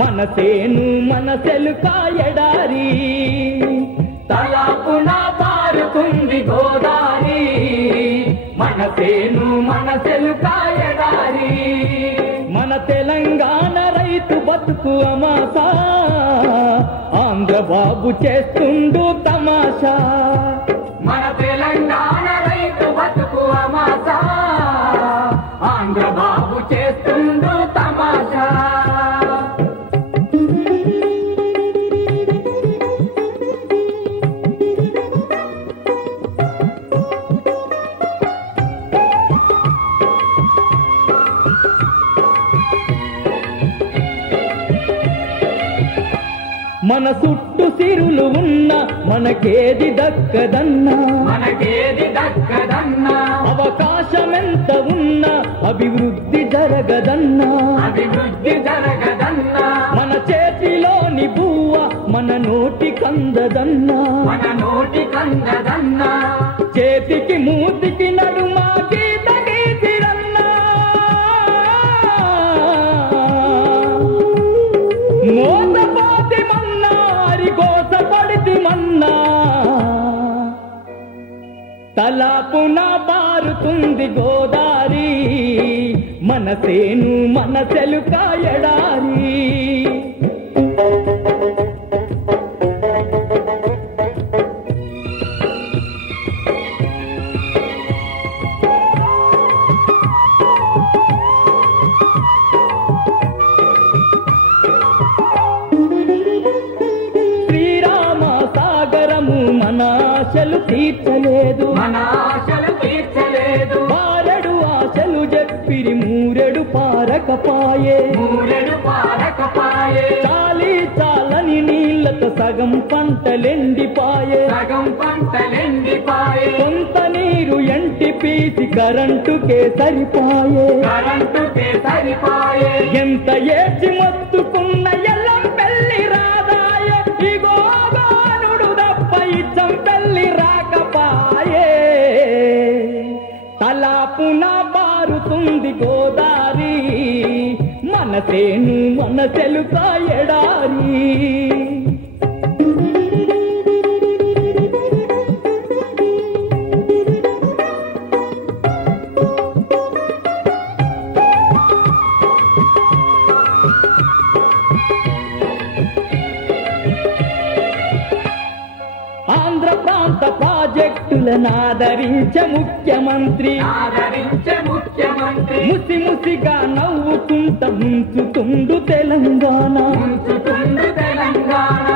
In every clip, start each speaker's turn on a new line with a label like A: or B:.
A: మనసేను మనసెలు కాయడారి. తలాపున పారుతుంది గోదారి. మనసేను మనసెలు కాయడారి. మన తెలంగాణ రైతు బతుకు అమాసా. ఆంధ్ర బాబు చేస్తుండు తమాషా. మన తెలంగాణ రైతు బతుకు అమాసా. ఆంధ్ర మన చుట్టూ సిరులు ఉన్న మనకేది దక్కదన్నా?
B: మనకేది దక్కదన్నా?
A: అవకాశమెంత ఉన్నా అభివృద్ధి జరగదన్నా?
B: అభివృద్ధి జరగదన్నా?
A: మన చేతిలోని బువ్వ మన నోటి కందదన్నా?
B: మన నోటి కందదన్నా?
A: చేతికి మూతికి తలపున బారుతుంది గోదారి. మనసేను మనసెలు కాయడారి పారకపాయే.
B: మూరెడు పారకపాయే.
A: చాలి చాలని నీళ్ళతో సగం పంటలెండిపాయే.
B: సగం పంటలెండిపాయే.
A: కొంత నీరు ఎంటి పీసి కరెంటుకే సరిపాయే.
B: కరెంటుకే సరిపాయే.
A: ఎంత ఏచి మొత్తుకున్న ఎల్లం పెళ్ళి రాదాయ. ఇగో బానుడు దప్ప ఇచ్చం పెళ్ళి రాకపాయే. తలాపున బారుతుంది గోదారి మనసేను మన కాయడారి ఆంధ్ర ఆదరించే ముఖ్యమంత్రి. ముసి ముసిగా నవ్వుకుంట ముంచుతుండు తెలంగాణ.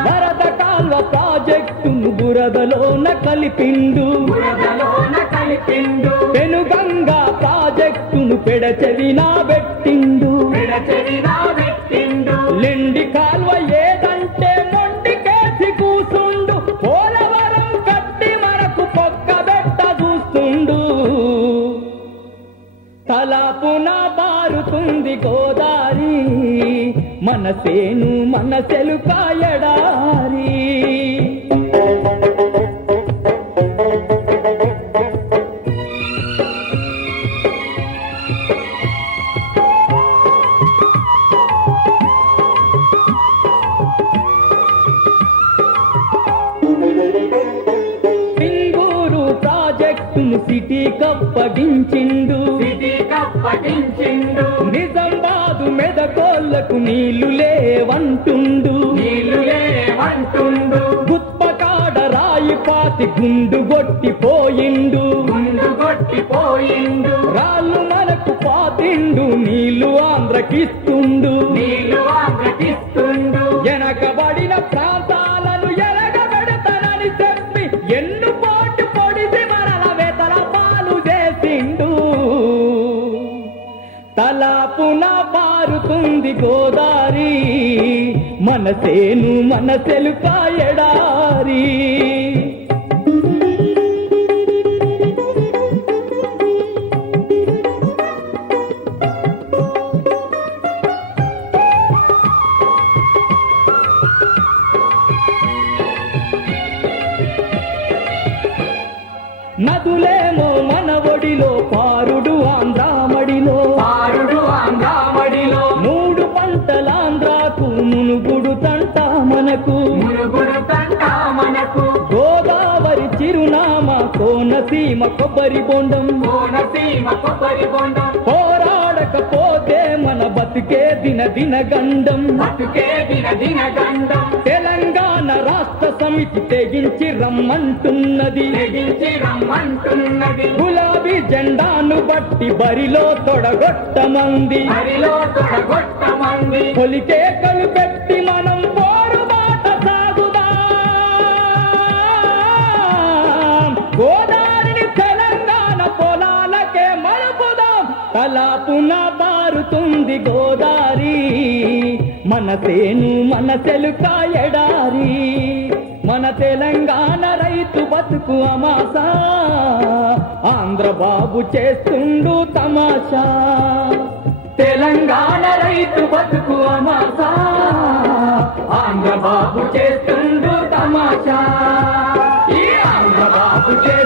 A: వరద కాల్వ ప్రాజెక్టును బురదలోన కలిపిండు. పెనుగంగా ప్రాజెక్టును పెడచెవినా పెట్టిండు.
B: విడచెవినా
A: బారుతుంది గోదారి మనసేను మనసెలు పాయడారి సింగూరు ప్రాజెక్టును సిటీ కప్పగించిండు.
B: సిటీ కప్పటించిండు
A: నిజామాబాదు మెదకోళ్ళకు నీళ్ళు లేవంటుండు.
B: నీళ్ళు లేవంటుండు.
A: గుత్పకాడ రాయి పాతి గుండు కొట్టిపోయిండు
B: గుండు కొట్టిపోయిండు
A: రాళ్ళు మనకు పాతిండు నీళ్ళు ఆంధ్రకిస్తుండు. నీళ్ళు పారుతుంది గోదారి. మనసేను మనసెలు నదులే గోదావరి చిరునామా కోనసీమ కొబ్బరి బొండం. పోరాడకపోతే మన బతికే దిన దిన గండం తెలంగాణ రాష్ట్ర సమితి తెగించి రమ్మంటున్నది. గులాబీ జెండాను బట్టి బరిలో తొడగొట్టమంది. పొలికే కలుపెట్టి మన తలాపున బారుతుంది గోదారి. మన తేను మన చెలుక ఎడారి. మన తెలంగాణ రైతు బతుకు అమాసా. ఆంధ్ర బాబు చేస్తుండు తమాషా. తెలంగాణ రైతు బతుకు అమాసా. ఆంధ్ర బాబు చేస్తుండు తమాషా. ఈ ఆంధ్ర బాబు